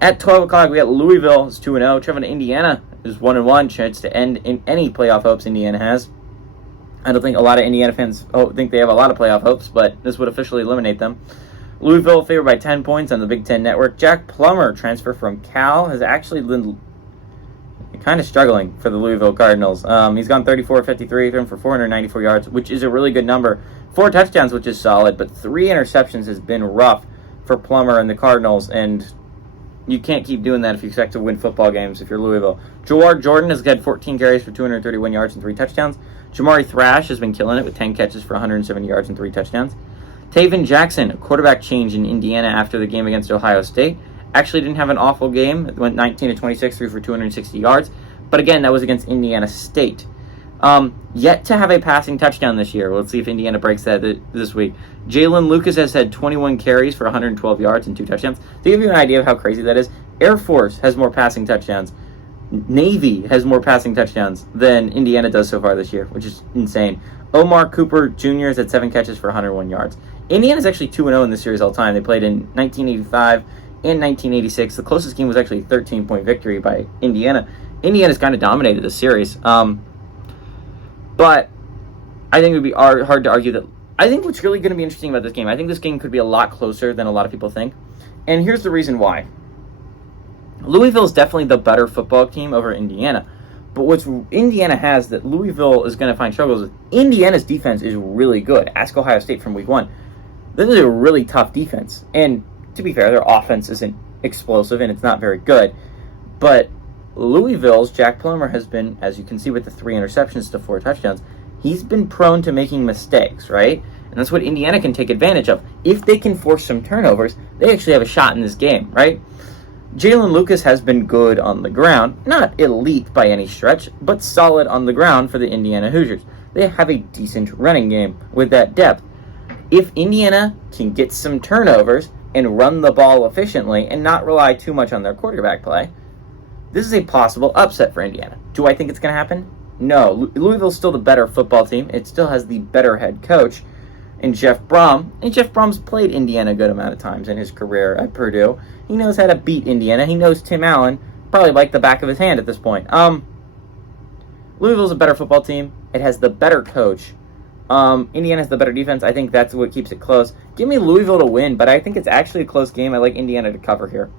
At 12 o'clock, we got Louisville is 2-0. Traveling to Indiana is 1-1. Chance to end in any playoff hopes Indiana has. I don't think a lot of Indiana fans think they have a lot of playoff hopes, but this would officially eliminate them. Louisville favored by 10 points on the Big Ten Network. Jack Plummer, transfer from Cal, has actually been kind of struggling for the Louisville Cardinals. He's gone 34-53, thrown for 494 yards, which is a really good number. 4 touchdowns, which is solid, but 3 interceptions has been rough for Plummer and the Cardinals, and you can't keep doing that if you expect to win football games if you're Louisville. Jawar Jordan has had 14 carries for 231 yards and 3 touchdowns. Jamari Thrash has been killing it with 10 catches for 170 yards and 3 touchdowns. Taven Jackson, a quarterback change in Indiana after the game against Ohio State. Actually didn't have an awful game. It went 19-26, threw for 260 yards. But again, that was against Indiana State. Yet to have a passing touchdown this year. Let's see if Indiana breaks that this week. Jalen Lucas has had 21 carries for 112 yards and 2 touchdowns. To give you an idea of how crazy that is, Air Force has more passing touchdowns. Navy has more passing touchdowns than Indiana does so far this year, which is insane. Omar Cooper Jr. has had 7 catches for 101 yards. Indiana's actually 2-0 in this series all time. They played in 1985 and 1986. The closest game was actually a 13-point victory by Indiana. Indiana's kind of dominated this series. But I think it would be hard to argue that. I think what's really going to be interesting about this game, I think this game could be a lot closer than a lot of people think. And here's the reason why. Louisville is definitely the better football team over Indiana. But what Indiana has that Louisville is going to find struggles with, Indiana's defense is really good. Ask Ohio State from week 1. This is a really tough defense. And to be fair, their offense isn't explosive and it's not very good. But Louisville's Jack Plummer has been, as you can see with the 3 interceptions to 4 touchdowns, he's been prone to making mistakes, right? And that's what Indiana can take advantage of. If they can force some turnovers, they actually have a shot in this game, right? Jalen Lucas has been good on the ground. Not elite by any stretch, but solid on the ground for the Indiana Hoosiers. They have a decent running game with that depth. If Indiana can get some turnovers and run the ball efficiently and not rely too much on their quarterback play, this is a possible upset for Indiana. Do I think it's going to happen? No. Louisville's still the better football team. It still has the better head coach in Jeff Brom. And Jeff Brom's played Indiana a good amount of times in his career at Purdue. He knows how to beat Indiana. He knows Tim Allen probably like the back of his hand at this point. Louisville's a better football team. It has the better coach. Indiana has the better defense. I think that's what keeps it close. Give me Louisville to win, but I think it's actually a close game. I like Indiana to cover here.